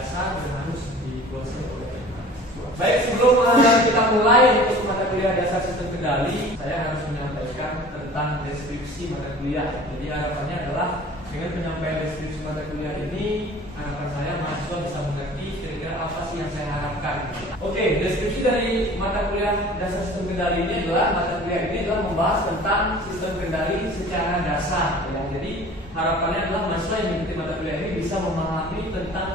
dasar dan harus dikuasai oleh kita. Baik, sebelum kita mulai untuk mata kuliah dasar sistem kendali, saya harus menyampaikan tentang deskripsi mata kuliah. Jadi harapannya adalah dengan penyampaian deskripsi mata kuliah ini, harapan saya mahasiswa bisa mengerti kira-kira apa sih yang saya harapkan. Oke, deskripsi dari mata kuliah dasar sistem kendali ini adalah membahas tentang sistem kendali secara dasar. Ya. Jadi harapannya adalah mahasiswa yang mengikuti mata kuliah ini bisa memahami tentang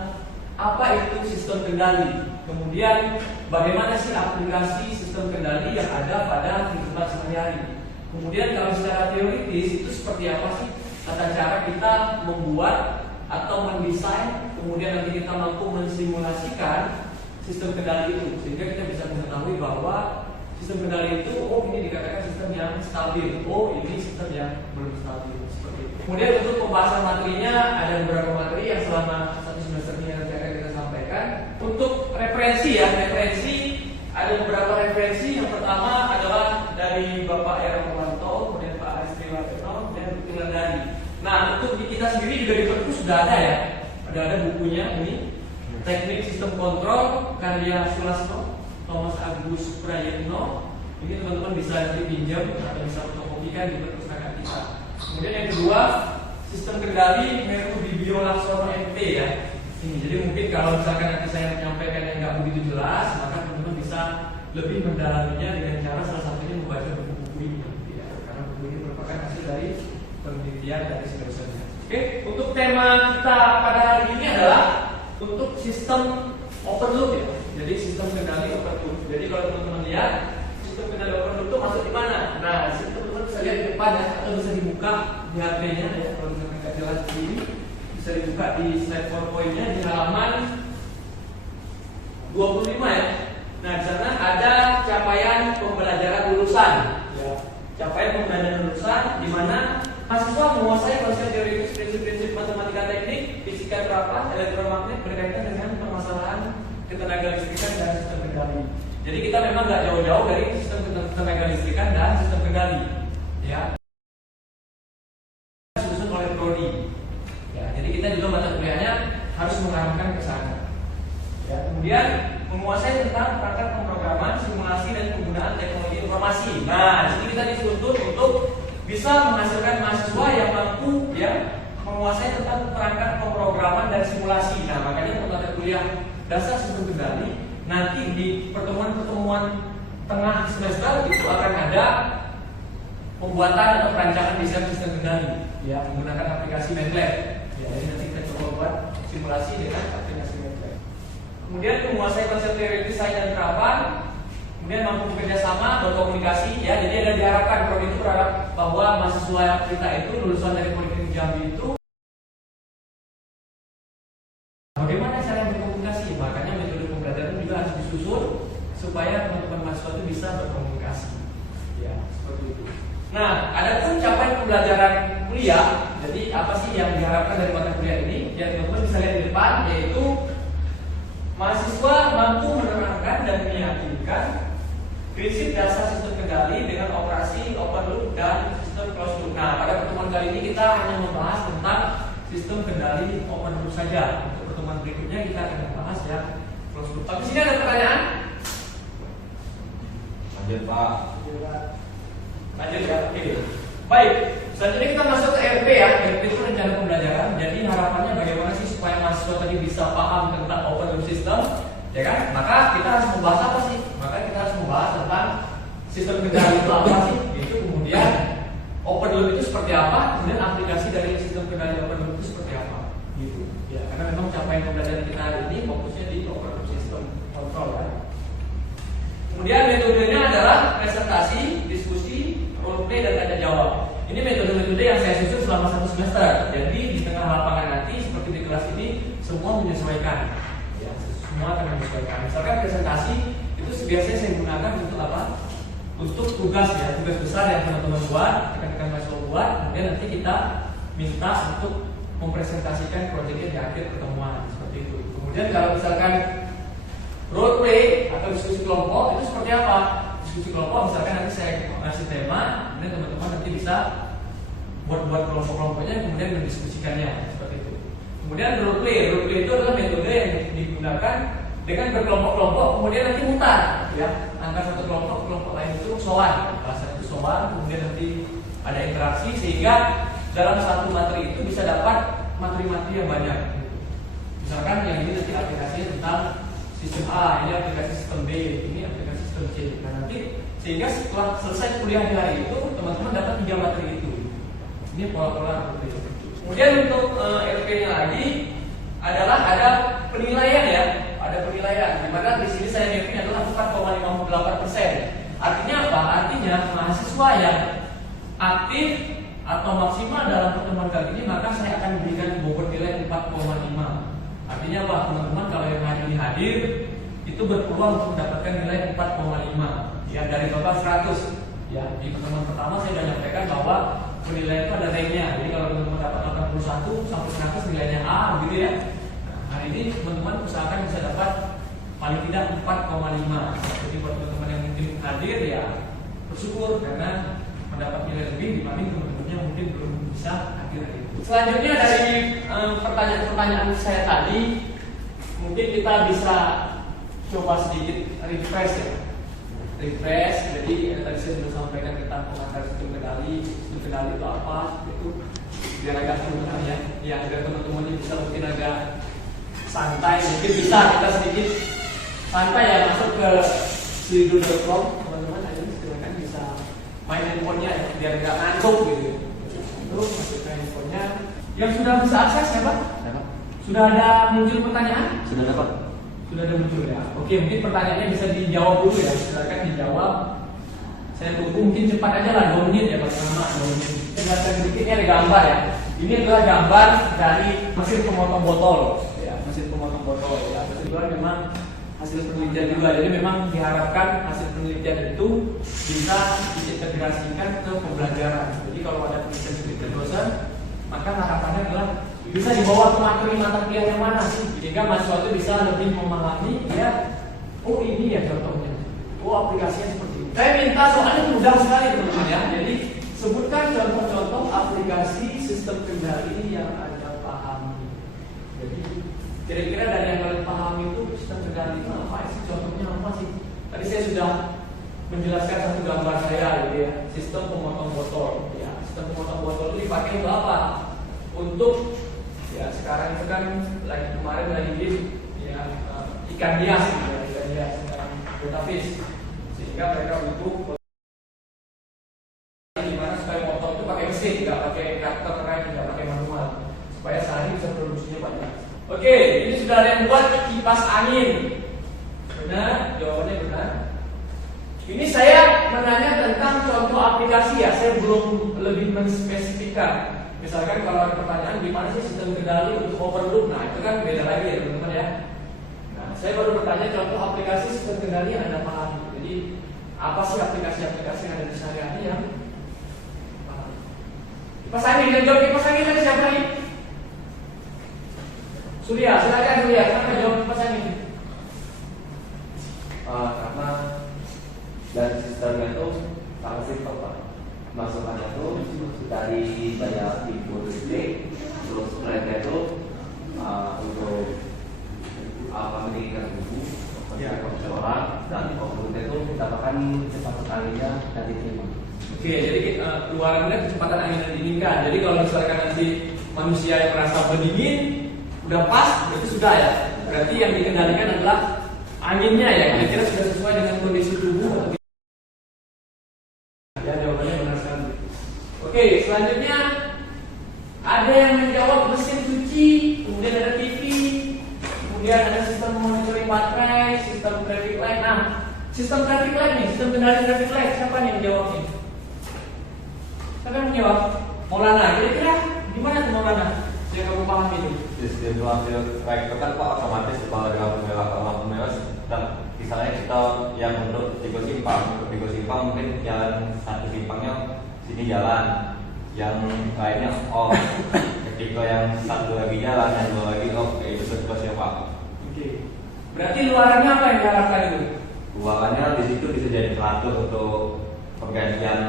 apa itu sistem kendali. Kemudian bagaimana sih aplikasi sistem kendali yang ada pada kehidupan sehari-hari. Kemudian kalau secara teoritis itu seperti apa sih tata cara kita membuat atau mendesain, kemudian nanti kita mampu mensimulasikan sistem kendali itu, sehingga kita bisa mengetahui bahwa sistem kendali itu, oh ini dikatakan sistem yang stabil, oh ini sistem yang belum stabil, seperti itu. Kemudian untuk pembahasan materinya ada beberapa materi yang selama satu semester ini nanti akan kita sampaikan. Untuk referensi ada beberapa referensi. Yang pertama adalah dari Bapak Erawanto, kemudian Pak Aristri Wartono, kemudian Wulandari. Nah, untuk di kita sendiri juga di perpus sudah ada ya, ada bukunya ini, Teknik Sistem Kontrol karya Sulasno, Thomas Agus Prayitno. Ini teman-teman bisa nanti pinjam atau bisa fotokopikan di perpustakaan kita. Kemudian yang kedua, Sistem Kendali Heru Bibio Laksono MP ya. Ini jadi mungkin kalau misalkan nanti saya menyampaikan yang nggak begitu jelas, maka teman-teman bisa lebih mendalaminya dengan cara salah satunya membaca buku-buku ini ya, karena buku ini merupakan hasil dari penelitian dari dosennya. Oke, untuk tema kita pada hari ini adalah untuk sistem open loop ya. Jadi sistem kendali open loop. Jadi kalau teman-teman lihat sistem kendali open loop itu masuk di mana? Nah, di situ teman-teman bisa lihat di depan ya, atau bisa dibuka di HP-nya ya. Kalau misalkan nggak jelas di sini, bisa dibuka di slide PowerPoint-nya di halaman 25 ya. Nah, di sana ada capaian pembelajaran lulusan. Ya. Capaian pembelajaran lulusan di mana mahasiswa menguasai konsep teoritis, prinsip-prinsip matematika teknik, fisika terapan, elektromagnet berkaitan dengan permasalahan ketenaga listrikan dan sistem kendali. Jadi kita memang nggak jauh-jauh dari sistem ketenaga listrikan dan sistem kendali. Ya. Disusun oleh prodi. Ya, jadi kita juga mata kuliahnya harus mengarahkan ke sana. Ya, kemudian menguasai tentang perangkat pemrograman, simulasi dan penggunaan teknologi informasi. Nah, di sini kita dituntut untuk bisa menghasilkan mahasiswa yang mampu ya menguasai tentang perangkat pemrograman dan simulasi. Nah, makanya untuk mata kuliah dasar sistem kendali nanti di pertemuan-pertemuan tengah semester itu akan ada pembuatan atau perancangan desain sistem kendali ya menggunakan aplikasi MATLAB. Ya, jadi nanti kita coba buat simulasi dengan aplikasi MATLAB. Kemudian menguasai konsep teori desain dan terapan. Kemudian mampu bekerja sama, berkomunikasi, ya. Jadi ada diharapkan prodi itu berharap bahwa mahasiswa kita itu lulusan dari Politeknik Jambi itu bagaimana cara berkomunikasi. Makanya metode pembelajaran juga harus disusun supaya teman-teman mahasiswa itu bisa berkomunikasi. Ya, seperti itu. Nah, ada pun capaian pembelajaran kuliah. Jadi apa sih yang diharapkan dari mata kuliah ini? Ya, teman-teman bisa lihat di depan, yaitu mahasiswa mampu menerangkan dan meyakinkan prinsip dasar sistem kendali dengan operasi open loop dan sistem closed loop. Nah, pada pertemuan kali ini kita hanya membahas tentang sistem kendali open loop saja. Untuk pertemuan berikutnya kita akan membahas ya closed loop. Tapi sini ada pertanyaan? Lanjut Pak. Lanjut ya. Oke. Baik. Selanjutnya kita masuk ke RP ya. RP itu rencana pembelajaran. Jadi harapannya bagaimana sih supaya mahasiswa tadi bisa paham tentang open loop system, ya kan? Maka kita harus membahas apa sih? Maka kita harus membahas tentang sistem kendali itu apa sih? Itu kemudian open loop itu seperti apa? Kemudian aplikasi dari sistem kendali open loop itu seperti apa? Gitu. Ya, karena memang capaian pembelajaran kita hari ini fokusnya di open loop system control ya. Kemudian metodenya adalah presentasi, diskusi, role play dan tanya jawab. Ini metode-metode yang saya susun selama satu semester. Jadi di tengah lapangan nanti seperti di kelas ini semua menyesuaikan. Ya, semua akan menyesuaikan. Misalkan presentasi itu biasanya saya gunakan untuk apa? Untuk tugas ya, tugas besar yang teman-teman buat, rekan-rekan mahasiswa buat. Kemudian nanti kita minta untuk mempresentasikan proyeknya di akhir pertemuan seperti itu. Kemudian kalau misalkan role play atau diskusi kelompok itu seperti apa? Diskusi kelompok misalkan nanti saya kasih tema, kemudian teman-teman nanti bisa buat kelompok-kelompoknya kemudian mendiskusikannya seperti itu. Kemudian role play itu adalah metode yang digunakan dengan berkelompok-kelompok, kemudian nanti mutar, ya, angka satu kelompok lain itu sowan, bahasa itu sowan, kemudian nanti ada interaksi sehingga dalam satu materi itu bisa dapat materi-materi yang banyak. Misalkan yang ini nanti aplikasinya tentang sistem A, ini aplikasi sistem B, ini aplikasi sistem C. Nah nanti sehingga setelah selesai kuliah di hari itu teman-teman dapat 3 materi itu. Ini pola-pola seperti itu. Kemudian untuk LP-nya lagi adalah ada penilaian, ya, ada penilaian. Dimana di sini saya nilainya adalah 4,58%. Artinya apa? Artinya mahasiswa yang aktif atau maksimal dalam pertemuan kali ini maka saya akan berikan bobot nilai 4,5. Artinya apa? Teman-teman kalau yang hadir itu berpeluang untuk mendapatkan nilai 4,5. Ya, dari total 100. Ya, di pertemuan pertama saya sudah nyampaikan bahwa penilaian itu ada range-nya. Jadi kalau teman-teman dapat 81 sampai 100 nilainya A, gitu ya. Nah, hari ini teman-teman usahakan bisa dapat paling tidak 4,5. Jadi buat teman-teman yang mungkin hadir ya bersyukur karena mendapat nilai lebih dibanding teman-teman yang mungkin belum bisa hadir. Selanjutnya dari pertanyaan-pertanyaan saya tadi, mungkin kita bisa coba sedikit refresh, ya. Refresh, jadi tadi saya sudah sampaikan tentang pengantar sistem kendali itu apa, itu biar agak teman-teman ya, agar teman-teman bisa mungkin agak santai, mungkin bisa kita sedikit santai ya masuk ke slido.com, teman-teman ayo silakan bisa main handphonenya ya, biar nggak ngantuk gitu. Itu masuk ke handphonenya. Yang sudah bisa akses siapa? Sudah ada muncul pertanyaan? Sudah dapat. Sudah ada muncul ya. Oke, mungkin pertanyaannya bisa dijawab dulu ya. Silakan dijawab. Saya tunggu mungkin cepat aja lah 2 menit ya Pak Sama, 2 menit. Saya sedikit ini ada gambar ya. Ini adalah gambar dari mesin pemotong botol ya, mesin pemotong botol ya. Kebetulan memang hasil penelitian juga. Jadi memang diharapkan hasil penelitian itu bisa diintegrasikan ke pembelajaran. Jadi kalau ada penelitian dosen, maka harapannya adalah bisa dibawa ke materi mata kuliah yang mana sih, sehingga mahasiswa itu bisa lebih memahami ya. Oh ini ya contohnya. Oh aplikasinya seperti ini. Saya minta soalnya mudah sekali teman-teman ya. Jadi sebutkan contoh-contoh aplikasi sistem kendali yang Anda pahami. Jadi kira-kira dari yang kalian pahami itu sistem kendali itu apa sih? Contohnya apa sih? Tadi saya sudah menjelaskan satu gambar saya gitu ya. Sistem pemotong botol. Ya, sistem pemotong botol itu dipakai untuk apa? Untuk ya sekarang itu kan kemarin lagi di ya, ikan hias gitu ya, ikan hias betafish, sehingga mereka butuh gimana supaya motor itu pakai mesin, nggak pakai traktor keren, nggak pakai manual, supaya sehari bisa produksinya banyak. Oke, ini sudah ada yang buat kipas angin. Benar, jawabannya benar. Ini saya menanya tentang contoh aplikasi ya, saya belum lebih menspesifikkan. Misalkan kalau ada pertanyaan gimana sih sistem kendali untuk overlook, nah itu kan beda lagi ya teman-teman ya. Nah saya baru bertanya contoh aplikasi sistem kendali yang Anda pahami. Jadi apa sih aplikasi-aplikasi yang ada di sehari-hari yang kipas angin, yang jawab kipas angin tadi siapa nih? Surya, silakan Surya, siapa jawab kipas angin? Karena dari sistemnya itu sangat simpel Pak. Masukannya itu dari banyak input listrik, terus flatnya itu untuk meninggikan buku, orang, dan outputnya itu mendapatkan kecepatan anginnya dan diterima. Oke, jadi keluarannya kecepatan angin yang diinginkan. Jadi kalau misalkan nanti manusia yang merasa berdingin udah pas, berarti sudah ya. Berarti yang dikendalikan adalah anginnya ya. Kira-kira sudah sesuai dengan kondisi tubuh. Ya jawabannya benar sekali. Oke, selanjutnya ada yang menjawab mesin cuci, kemudian ada TV, kemudian ada sistem monitoring baterai, sistem traffic light. Nah, sistem traffic light nih, sistem kendali traffic light, siapa nih yang menjawab nih? Siapa yang menjawab? Maulana, kira-kira gimana tuh Maulana? Yang kamu paham itu? Sistem lampu itu kan Pak otomatis kalau dengan lampu merah dan misalnya kita yang untuk tipe simpang mungkin jalan satu simpangnya sini jalan, yang lainnya off. Ketika yang satu lagi jalan, yang dua lagi off, itu seterusnya Pak. Oke. Berarti luarannya apa yang diharapkan itu? Luarannya di situ bisa jadi pelatur untuk pergantian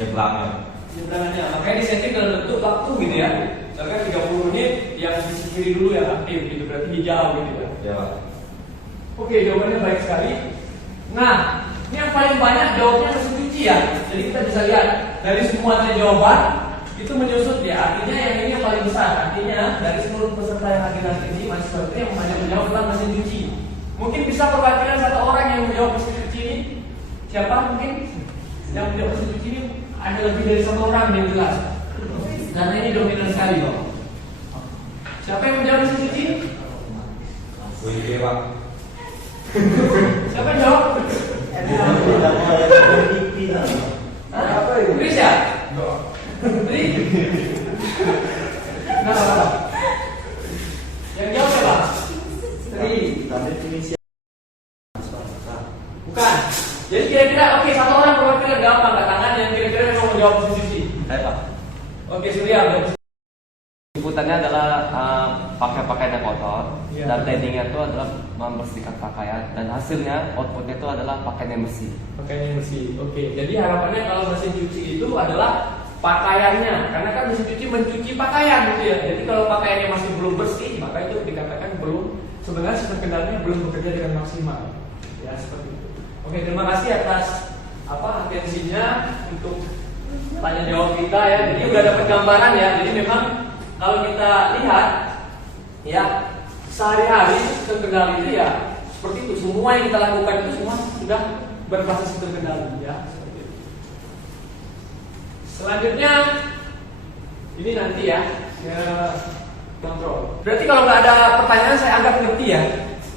nyebrangnya. Nyebrangnya, makanya disetting dalam bentuk waktu gitu ya. Misalkan 30 menit yang kiri dulu yang aktif gitu, berarti hijau gitu ya. Ya Pak. Oke, jawabannya baik sekali. Nah, ini yang paling banyak jawabnya mesin cuci ya. Jadi kita bisa lihat dari semua tadi jawaban itu menyusut ya. Artinya yang ini yang paling besar. Artinya dari seluruh peserta yang hadir hari ini mahasiswa itu yang banyak menjawab adalah mesin cuci. Mungkin bisa perwakilan satu orang yang menjawab mesin cuci ini. Siapa mungkin yang menjawab mesin cuci ini? Ada lebih dari satu orang yang jelas. Karena ini dominan sekali loh. Siapa yang menjawab mesin cuci? Wih, Pak. Siapa yang jawab? Apa itu? Chris ya? Tri? Nah, yang jawab siapa? Tri. Bukan. Jadi kira-kira oke, satu orang perwakilan gampang nggak tangan yang kira-kira memang menjawab mesin cuci. Saya Pak. Oke, Surya. Inputannya adalah pakai pakaian yang kotor Iya. dan landingnya itu adalah membersihkan pakaian dan hasilnya outputnya itu adalah pakaian yang bersih. Pakaian yang bersih. Oke, jadi harapannya kalau mesin cuci itu adalah pakaiannya, karena kan mesin cuci mencuci pakaian gitu ya. Jadi kalau pakaiannya masih belum bersih, maka itu dikatakan belum, sebenarnya sistem kendalinya belum bekerja dengan maksimal. Ya seperti itu. Oke, terima kasih atas atensinya untuk tanya jawab kita ya. Jadi udah dapat gambaran ya. Jadi memang kalau kita lihat ya sehari-hari sistem kendali itu ya seperti itu. Semua yang kita lakukan itu semua sudah berbasis sistem kendali ya. Seperti itu. Selanjutnya ini nanti ya kontrol. Berarti kalau nggak ada pertanyaan saya anggap ngerti ya.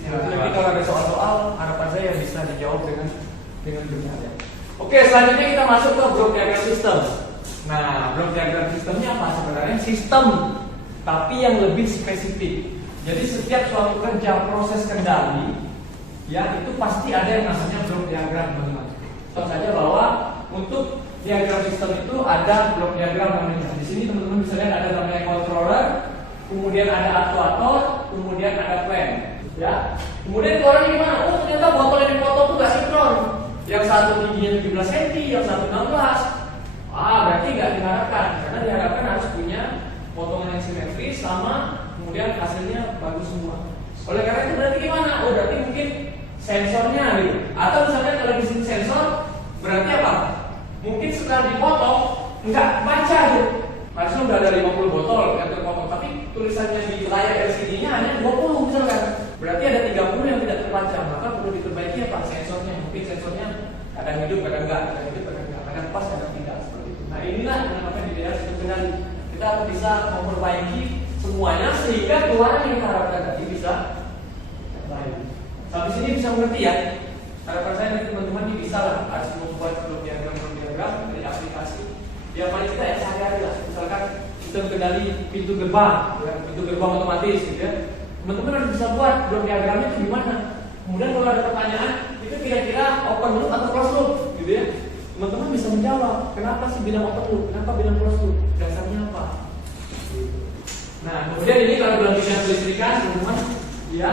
Nanti kalau ada soal-soal harapan saya bisa dijawab dengan benar ya. Oke, selanjutnya kita masuk ke block diagram system. Nah, block diagram sistemnya apa sebenarnya? Sistem, tapi yang lebih spesifik. Jadi setiap suatu kerja proses kendali, ya itu pasti ada yang namanya block diagram, teman-teman. Tahu saja bahwa untuk diagram sistem itu ada block diagram namanya. Di sini teman-teman bisa lihat ada namanya controller, kemudian ada aktuator, kemudian ada plan. Ya, kemudian keluarnya gimana? Oh ternyata botol yang dipotong itu nggak sinkron. Yang satu tingginya 17 cm, yang satu 16. Berarti nggak diharapkan, karena diharapkan harus punya potongan yang simetris sama, kemudian hasilnya bagus semua. Oleh karena itu berarti gimana? Oh berarti mungkin sensornya gitu. Atau misalnya kalau di sini sensor, berarti apa? Mungkin setelah dipotong nggak baca gitu. Harusnya udah ada 50 botol yang terpotong, tapi tulisannya di layar LCD-nya hanya 20 misalkan. Berarti ada 30 yang tidak terbaca, maka perlu diperbaiki apa? Sensornya. Mungkin sensornya kadang hidup, kadang enggak, kadang pas, kadang tidak seperti itu. Nah inilah yang namanya di dalam sistem kendali. Kita bisa memperbaiki semuanya sehingga keluaran yang kita harapkan tadi bisa baik. Sampai sini bisa mengerti ya. Harapan saya nanti teman-teman ini bisa lah harus membuat block diagram dari aplikasi. Ya paling kita ya sehari-hari lah. Misalkan sistem kendali pintu gerbang, ya, pintu gerbang otomatis gitu ya. Teman-teman harus bisa buat block diagramnya itu gimana. Kemudian kalau ada pertanyaan, itu kira-kira open loop atau close loop gitu ya. Teman-teman bisa menjawab, kenapa sih bilang open loop, kenapa bilang close loop, dasarnya apa. Nah, kemudian ini kalau dalam bidang kelistrikan, teman-teman, ya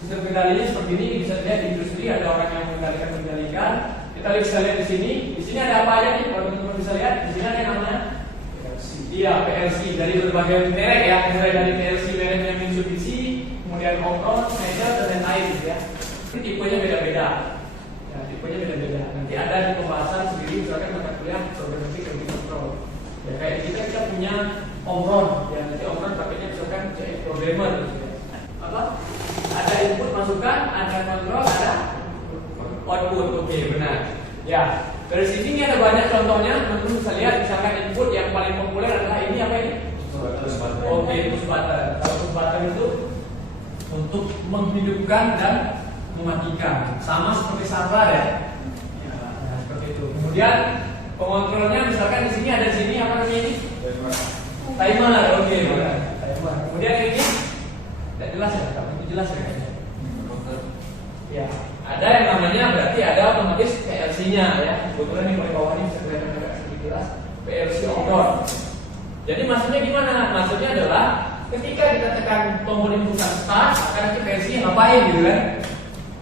sistem kendalinya seperti ini. Bisa dilihat di industri ada orang yang mengendalikan. Kita bisa lihat di sini. Di sini ada apa aja nih? Kalau teman-teman bisa lihat, di sini ada yang namanya iya PLC dari berbagai merek ya, mulai dari PLC merek yang Mitsubishi, kemudian Omron, Schneider dan lain-lain gitu ya. Ini tipenya beda-beda. Ya, tipenya beda-beda. Nanti ada di pembahasan sendiri misalkan mata kuliah programming dan control. Ya kayak kita punya Omron, ya nanti Omron pakainya misalkan CX programmer gitu ya. Apa? Ada input masukan, ada kontrol, ada output. Oke, benar. Ya, dari sini ini ada banyak contohnya. Teman-teman bisa lihat misalkan input yang paling populer adalah ini apa ini? Oke, push button. Kalau push button itu untuk menghidupkan dan mematikan, sama seperti sabar ya. Nah, seperti itu. Kemudian pengontrolnya misalkan di sini ada apa namanya ini? Timer. Oke, timer. Kemudian ini tidak jelas ya, tapi itu jelas ya. Ya, ada yang namanya berarti ada otomatis PLC-nya ya. Kebetulan di bawah ini bisa kelihatan agak sedikit jelas PLC on. Jadi maksudnya gimana? Maksudnya adalah ketika kita tekan tombol inputan start, akan nanti PLC ngapain gitu kan?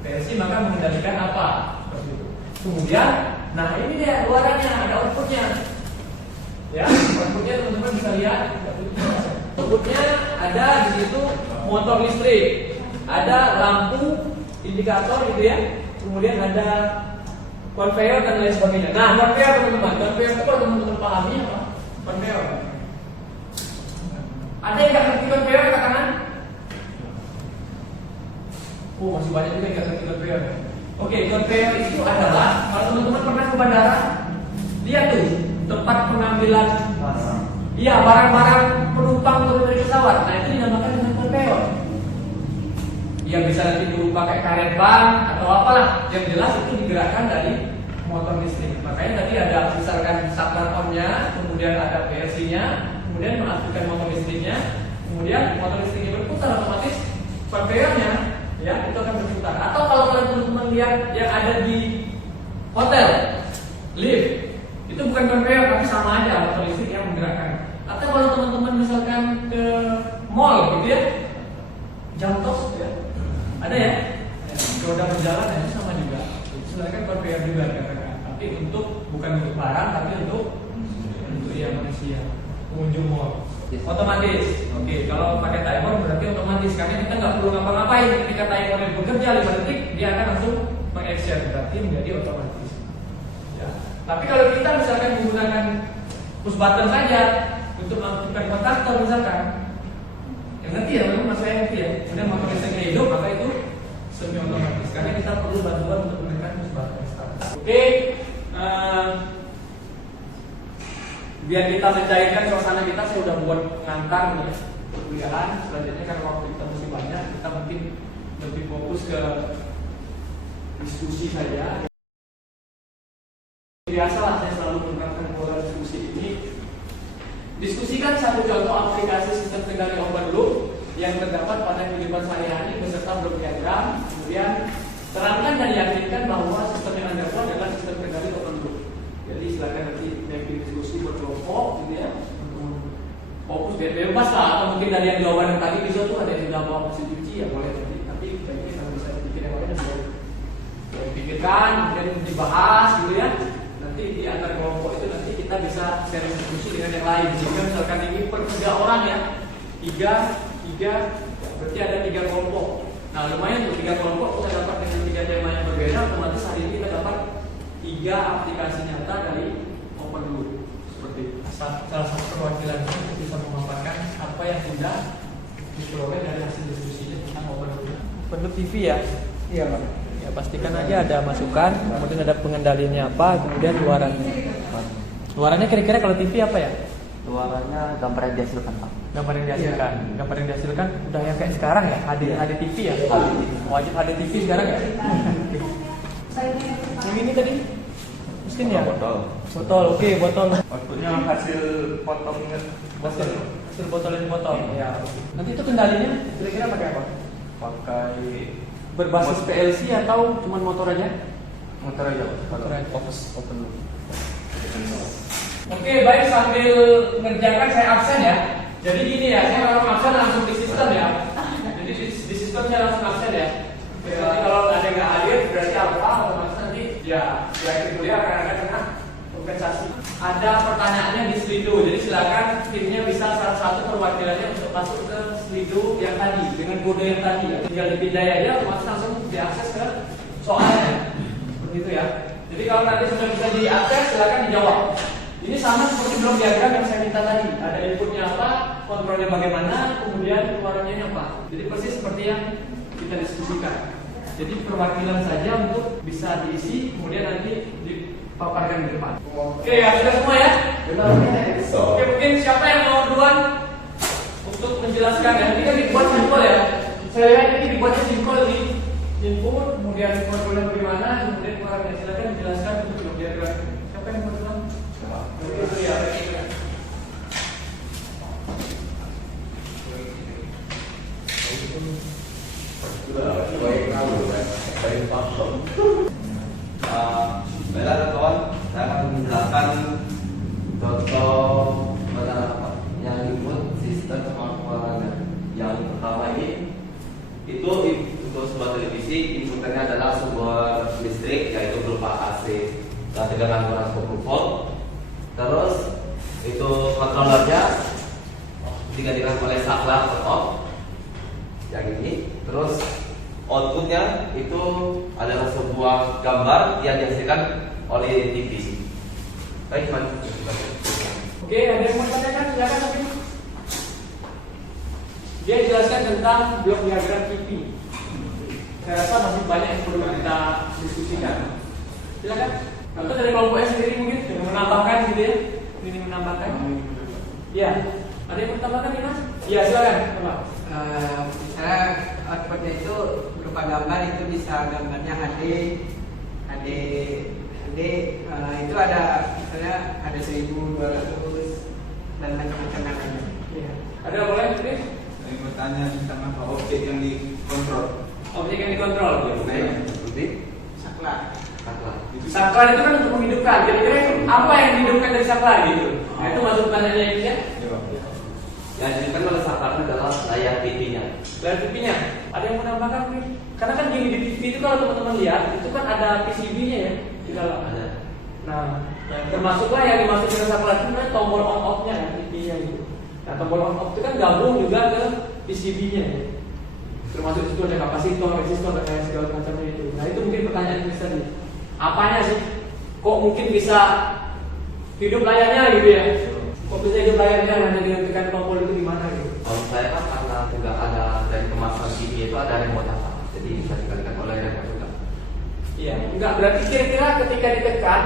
PLC maka mengendalikan apa? Seperti itu. Kemudian, nah ini dia keluarannya, ada outputnya. Ya, outputnya teman-teman bisa lihat. Outputnya ada di situ motor listrik, ada lampu indikator gitu ya, kemudian ada konveyor dan lain sebagainya. Nah, konveyor teman-teman, konveyor itu kalau teman-teman pahami apa? Konveyor. Ada yang nggak ngerti konveyor angkat tangan? Oh, masih banyak juga yang nggak ngerti konveyor. Oke, konveyor itu adalah kalau teman-teman pernah ke bandara, lihat tuh tempat pengambilan, iya barang-barang penumpang turun dari pesawat. Nah itu dinamakan dengan konveyor. Ya bisa nanti berupa kayak karet ban atau apalah. Yang jelas itu digerakkan dari motor listrik. Makanya tadi ada misalkan shutdown on-nya, kemudian ada PLC-nya, kemudian mengaktifkan motor listriknya, kemudian motor listriknya berputar, otomatis konveyornya ya itu akan berputar. Atau kalau kalian teman-teman lihat yang ada di hotel, lift, itu bukan konveyor tapi sama aja motor listrik yang menggerakkan. Atau kalau teman-teman misalkan ke mall gitu ya, jam tos ya, ada ya, roda berjalan ya sama juga. Silakan konveyor juga dikatakan. Tapi bukan untuk barang tapi untuk ya manusia, pengunjung mall. Otomatis. Oke, kalau pakai timer berarti otomatis karena kita nggak perlu ngapa-ngapain. Ketika timernya bekerja 5 detik, dia akan langsung mengaction, berarti menjadi otomatis. Ya. Tapi kalau kita misalkan menggunakan push button saja untuk mengaktifkan kontaktor misalkan, yang ngerti ya, memang saya ngerti ya. Kemudian motor listriknya hidup, maka itu semi otomatis karena kita perlu bantuan untuk menekan push button start. Oke. Biar kita mencairkan suasana kita, saya udah buat pengantar nih perkuliahan. Selanjutnya karena waktu kita masih banyak, kita mungkin lebih fokus ke diskusi saja. Biasalah saya selalu menerapkan pola diskusi ini. Diskusikan satu contoh aplikasi sistem kendali open loop yang terdapat pada kehidupan sehari-hari beserta blok diagram. Kemudian terangkan dan yakinkan bahwa sistem yang Anda buat adalah sistem kendali open loop. Jadi silakan nanti mapping diskusi berkelompok gitu ya. Fokus biar bebas lah, atau mungkin dari yang jawaban tadi bisa tuh ada yang sudah bawa mesin cuci ya boleh nanti. Tapi kayaknya kalau bisa dipikir yang lain boleh dipikirkan, kemudian dibahas gitu ya. Nanti di antar kelompok itu nanti kita bisa sharing diskusi dengan yang lain. Jika misalkan ini per 3 orang ya, 3 berarti ada 3 kelompok. Nah lumayan tuh 3 kelompok kita dapat dengan 3 tema yang berbeda. Otomatis hari ini kita dapat 3 aplikasi nyata dari open loop. Seperti salah satu perwakilan itu bisa memaparkan apa yang sudah diperoleh dari hasil diskusinya tentang open loop. Open loop TV ya? Iya Pak. Ya pastikan aja ada masukan, kemudian ada pengendaliannya apa, kemudian luarannya. Luarannya kira-kira kalau TV apa ya? Luarannya gambar yang dihasilkan Pak. Gambar yang dihasilkan. Gambar yang dihasilkan udah yang kayak sekarang ya, HD TV ya. Wajib HD TV sekarang ya. Yang ini tadi mesin ya? Botol, oke, botol. Outputnya hasil potongnya. Hasil botol yang dipotong. Ya. Nanti itu kendalinya kira-kira pakai apa? Pakai Berbasis PLC atau cuma motor aja? motor aja. Motor aja. Fokus open loop. Oke, baik, sambil mengerjakan saya absen ya. Jadi gini ya, saya kalau absen langsung di sistem ya. Jadi di sistem saya langsung absen ya. Nanti kalau ada yang nggak hadir berarti apa? Otomatis nanti ya di akhir kuliah akan ada kena kompensasi. Ada pertanyaannya di Slido, jadi silakan timnya bisa salah satu perwakilannya untuk masuk ke Slido yang tadi dengan kode yang tadi. Tinggal dipindah aja, otomatis langsung diakses ke soalnya. Seperti itu ya. Jadi kalau nanti sudah bisa diakses, silakan dijawab. Ini sama seperti blok diagram yang saya minta tadi. Ada inputnya apa, kontrolnya bagaimana, kemudian keluarannya apa. Jadi persis seperti yang kita diskusikan. Jadi perwakilan saja untuk bisa diisi, kemudian nanti dipaparkan di depan. Oke, ya sudah semua ya? Oke, mungkin siapa yang mau duluan untuk menjelaskan ya? Ini kan dibuat simpel ya. Saya lihat ini dibuatnya simpel nih. Input, kemudian kontrolnya bagaimana, kemudian keluarannya. Silakan dijelaskan untuk blok diagram. Siapa yang mau duluan? Itu ya. Baiklah kawan, saya akan menjelaskan contoh yang input sistem kemampuannya. Yang pertama ini itu untuk sebuah televisi, inputannya adalah sebuah listrik yaitu berupa AC dan tegangan kurang 10 volt. Terus itu kontrolernya digantikan oleh saklar on off yang ini. Terus outputnya itu adalah sebuah gambar yang dihasilkan oleh TV. Baik, teman. Oke, ada yang mau tanyakan? Silakan tapi. Dia jelaskan tentang blok diagram TV. Saya rasa masih banyak yang perlu kita diskusikan. Silakan. Atau dari kelompoknya sendiri mungkin yang menambahkan gitu ya. Ini menambahkan. Iya. Ada yang mau tambahkan nih Mas? Iya, silakan. Pak. Misalnya outputnya itu berupa gambar, itu bisa gambarnya HD, itu ada misalnya ada 1200 dan macam-macam yang lainnya. Iya. Ada boleh please? Saya bertanya tentang apa objek yang dikontrol. Objek yang dikontrol. Seperti Saklar. saklar. Saklar itu kan untuk menghidupkan. Kira-kira apa yang dihidupkan dari saklar gitu? Nah, itu masuk pertanyaannya ini ya. Yang dihasilkan oleh saklar adalah layar TV-nya. Layar TV-nya. Ada yang menambahkan mungkin? Karena kan di TV itu kalau teman-teman lihat itu kan ada PCB-nya ya di dalam. Ada. Nah, termasuklah yang dimasukin ke saklar itu kan tombol on off-nya ya, TV-nya gitu. Nah, tombol on off itu kan gabung juga ke PCB-nya ya. Termasuk itu ada kapasitor, resistor, dan lain segala macamnya itu. Nah, itu mungkin pertanyaan yang bisa nih. Apanya sih? Kok mungkin bisa hidup layarnya gitu ya? Kok bisa hidup layarnya hanya dengan tekan tombol itu gimana gitu? Kalau saya kan karena juga ada dari kemasan TV itu ada remote apa, jadi bisa dikalikan oleh remote juga. Iya, enggak berarti kira-kira ketika ditekan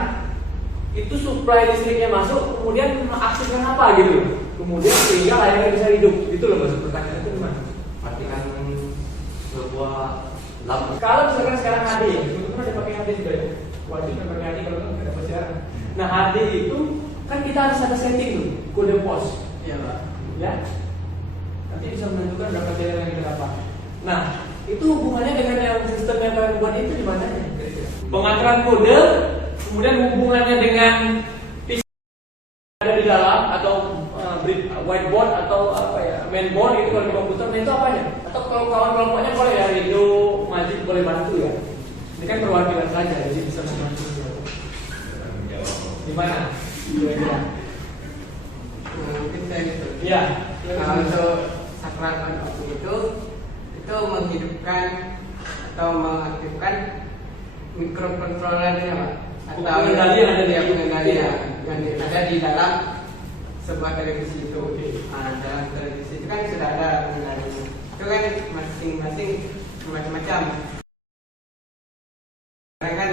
itu supply listriknya masuk, kemudian mengaktifkan apa gitu? Kemudian sehingga layarnya bisa hidup. Gitu loh maksud pertanyaan itu gimana? Berarti kan sebuah lampu. Kalau misalkan sekarang HD, teman-teman ada pakai HD juga ya? Wajib kan pakai HD kalau nggak ada siaran. Nah HD itu kan kita harus ada setting tuh, kode pos. Iya, Pak. Ya, nanti bisa menentukan berapa channel yang kita dapat. Nah, itu hubungannya dengan yang sistem yang kalian buat itu di mana ya? Pengaturan kode, kemudian hubungannya dengan PC ada di dalam atau whiteboard atau apa ya, mainboard itu kalau di komputer, nah itu apa ya? Atau kalau kawan-kelompoknya boleh ya, Rido, Majid boleh bantu ya. Ini kan perwakilan saja, jadi bisa membantu. Gimana? Iya. Mungkin saya gitu. Iya. Kalau untuk saklar on off itu menghidupkan atau mengaktifkan mikrokontrolernya, Pak. Atau Pengendali yang ada di pengendali yang ada di dalam sebuah televisi itu. Nah, dalam televisi itu kan sudah ada pengendalinya. Itu kan masing-masing macam-macam. Karena kan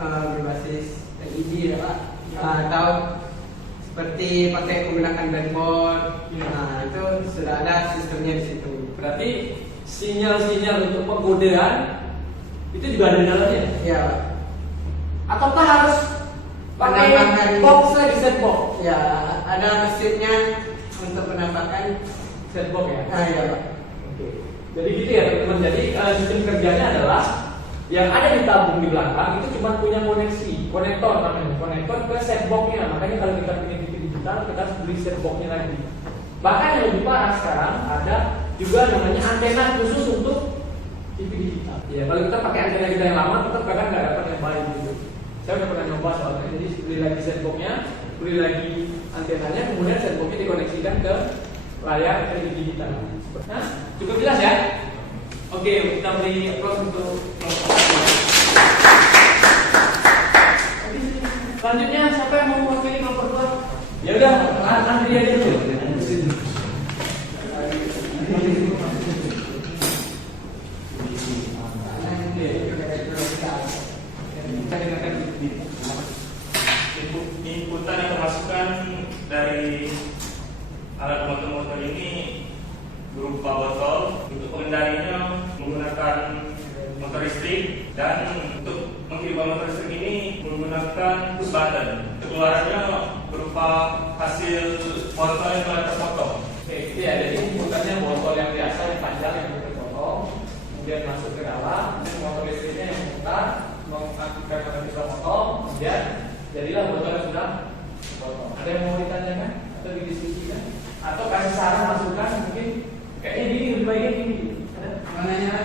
berbasis LED ya, Pak. Atau seperti pakai menggunakan breadboard. Nah, itu sudah ada sistemnya di situ. Berarti sinyal-sinyal untuk pengkodean itu juga ada di dalamnya. Ya, Ataukah harus pakai Menambahkan- box lagi set box? ya ada mesinnya untuk menambahkan. Set box ya. Nah, ya, Pak. Oke. Jadi gitu ya teman-teman. Jadi sistem kerjanya adalah yang ada di tabung di belakang itu cuma punya koneksi, konektor namanya, konektor ke set box-nya. Makanya kalau kita punya TV digital kita harus beli set box-nya lagi. Bahkan yang lebih parah sekarang ada juga namanya antena khusus untuk TV digital. Ya kalau kita pakai antena kita yang lama tetap kadang nggak dapat yang baik gitu. Saya udah pernah nyoba soalnya. Jadi beli lagi set box-nya, beli lagi antenanya, kemudian set box-nya dikoneksikan ke layar TV digital. Nah, cukup jelas ya? Oke, kita beri applause untuk selanjutnya siapa yang mau mewakili kelompok 2? Ya udah, antri aja dulu. Inputan yang termasukkan dari alat motor-motor ini berupa botol. Untuk pengendalinya menggunakan motor listrik, dan untuk menghidupkan motor listrik ini menggunakan push button. Keluarannya berupa hasil botol yang telah terpotong. Oke, itu ya. Jadi inputannya botol yang biasa yang panjang yang terpotong, kemudian masuk ke dalam, dan motor listriknya yang memutar, mengaktifkan motor bisa potong, kemudian jadilah botol yang sudah potong. Ada yang mau ditanyakan atau didiskusikan? Atau kasih saran masukan mungkin kayaknya gini lebih baiknya gini. Ada? Mau nanya,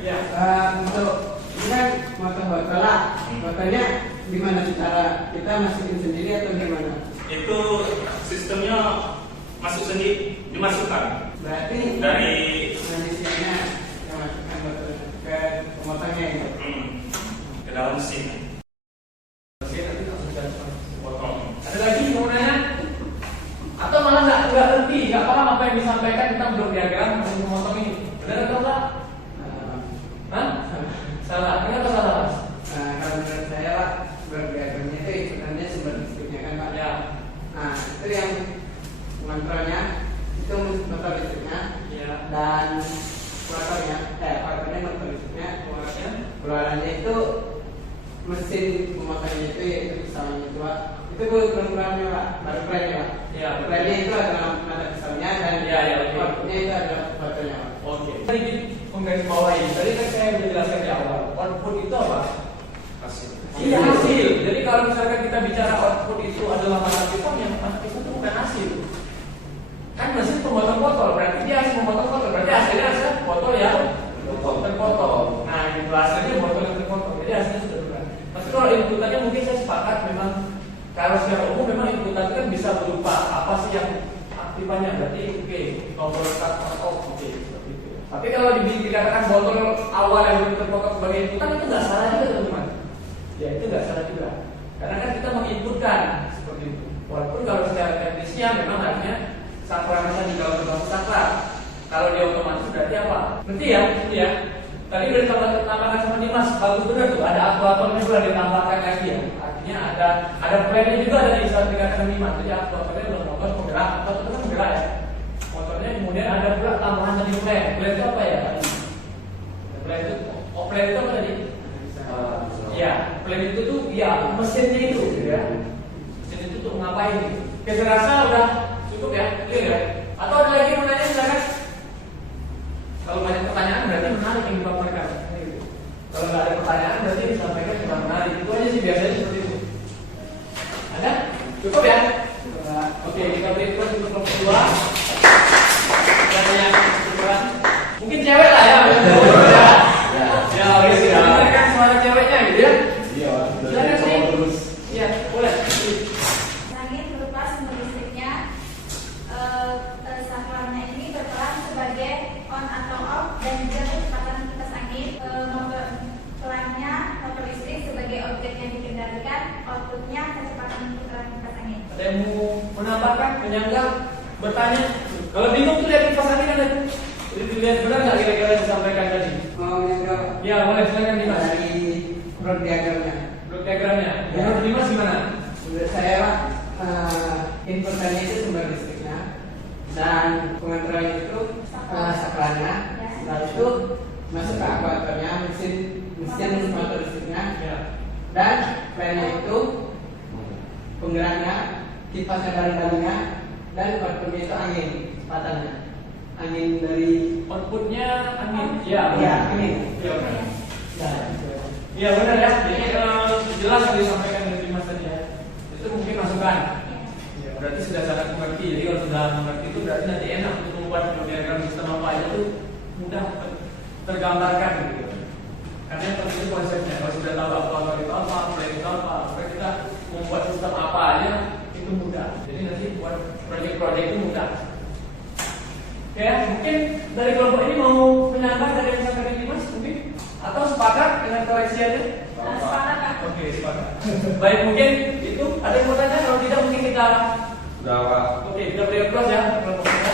Ya. untuk ini kan motor botol lah. Botolnya gimana cara kita masukin sendiri atau gimana? Itu sistemnya dimasukkan Berarti dari manusianya yang masukkan botol ke pemotongnya itu. ke dalam mesin. Oke, nanti langsung kita Potong. ada lagi mau nanya? Atau malah nggak ngerti, nggak paham apa yang disampaikan tentang blok diagram untuk memotong ini? Benar atau enggak? Hah? Salah, kenapa salah Mas? Kalau menurut saya Pak, berdiagramnya itu ikutannya sumber listriknya kan Pak. Ya, Nah itu yang mengontrolnya itu motor listriknya ya, dan motornya motor listriknya. keluarnya. Keluarannya itu mesin pemotongnya itu yaitu pisaunya itu Pak. Itu keluarannya Pak, baru kerennya Pak. Ya, Kerennya itu adalah mata pisaunya dan Ya, ya, oke. outputnya itu adalah botolnya Pak. Oke. Tadi menggarisbawahi. Tadi kan saya sudah jelaskan di awal. Output itu apa? Hasil. Iya hasil. Jadi kalau misalkan kita bicara output itu adalah mata pisau, yang mata pisau itu bukan hasil. Kan mesin pemotong botol, berarti dia hasil memotong botol. Berarti hasilnya adalah botol yang terpotong. Nah, itu hasilnya botol yang terpotong. Jadi hasilnya sudah bukan. Tapi kalau inputannya mungkin saya sepakat memang kalau secara umum memang inputan itu kan bisa berupa apa sih yang aktifannya. Berarti oke, tombol start off, oke seperti itu. Tapi kalau dikatakan botol awal yang belum terpotong sebagai inputan itu nggak salah juga teman-teman. Ya itu nggak salah juga. Karena kan kita menginputkan seperti itu. Walaupun kalau secara teknisnya memang harusnya saklar di dalam berbasis saklar. Kalau dia otomatis berarti apa? Berarti ya, ya. Tadi udah ditambahkan sama Dimas, bagus benar tuh. Ada aktuatornya juga ditambahkan lagi ya. Artinya ada plannya juga ada di saat dikatakan Dimas. Jadi aktuatornya adalah motor penggerak, motor itu kan penggerak ya. Motornya kemudian ada pula tambahan dari plan. Plan itu apa ya? Plan itu, plan itu apa tadi? Ya, plan itu tuh ya mesinnya itu, ya. Mesin itu tuh ngapain? Oke, saya rasa udah cukup ya, clear ya. Atau ada lagi yang mau nanya silakan. Kalau banyak pertanyaan berarti menarik yang dipaparkan. Kalau nggak ada pertanyaan berarti yang disampaikan tidak menarik. Itu aja sih biasanya seperti itu. Ada? Cukup ya? Oke, kita beri terus untuk kelompok kedua. Pertanyaan kesimpulan. Mungkin cewek lah ya. Ya, oke sih. Dengarkan suara ceweknya gitu ya. Iya, Silakan sih. Iya, boleh. Langit berupa sumber listriknya. Saklarnya ini berperan sebagai on atau off dan juga kecepatan kipas angin. Perannya motor listrik sebagai objek yang dikendalikan, outputnya kecepatan putaran kipas angin. Ada yang mau menambahkan, menyanggah, bertanya? Kalau bingung tuh lihat kipas angin ada. Jadi dilihat benar nggak kira-kira yang disampaikan tadi? Mau menjawab Ya, boleh silakan Dimas. dari blok diagramnya. Blok diagramnya. Ya. Menurut Dimas gimana? Menurut saya Pak, inputannya itu sumber listriknya dan pengontrolnya itu saklarnya. Setelah itu masuk ke aktuatornya, mesin motor listriknya Ya. dan plannya itu penggeraknya, kipasnya dalinya dan outputnya itu angin kecepatannya. Angin dari Outputnya angin. Ya, ya angin. Iya benar. Iya benar ya. Jadi jelas yang disampaikan dari Dimas tadi ya. Itu mungkin masukan. Ya, berarti sudah sangat mengerti. Jadi kalau sudah mengerti itu berarti nanti enak untuk membuat diagram sistem apa aja itu mudah tergambarkan gitu. Karena yang penting itu konsepnya. Kalau sudah tahu aktuator itu apa, plan itu apa, maka kita membuat sistem apa aja itu mudah. Jadi nanti buat proyek-proyek itu mudah. Ya, mungkin dari kelompok ini mau menambah dari yang disampaikan Dimas mungkin atau sepakat dengan koreksi aja? Sepakat, Pak. Oke, sepakat. Baik, mungkin itu ada yang mau tanya, kalau tidak mungkin kita Udah Pak. oke, kita beri aplaus ya kelompok kita.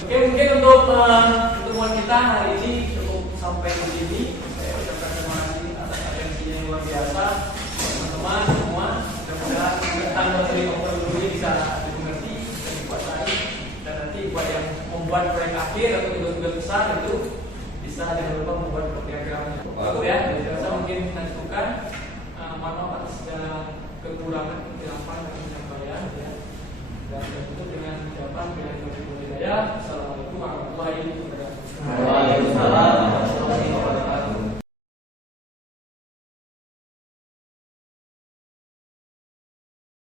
Oke, mungkin untuk pertemuan kita hari ini cukup sampai di sini. Saya ucapkan terima kasih atas atensinya yang luar biasa, teman-teman semua. Mudah-mudahan tentang materi komputer dulu ini bisa dimengerti dan dikuasai, dan nanti buat yang membuat proyek akhir atau tugas-tugas besar itu bisa jangan lupa membuat proyek diagramnya. Cukup ya.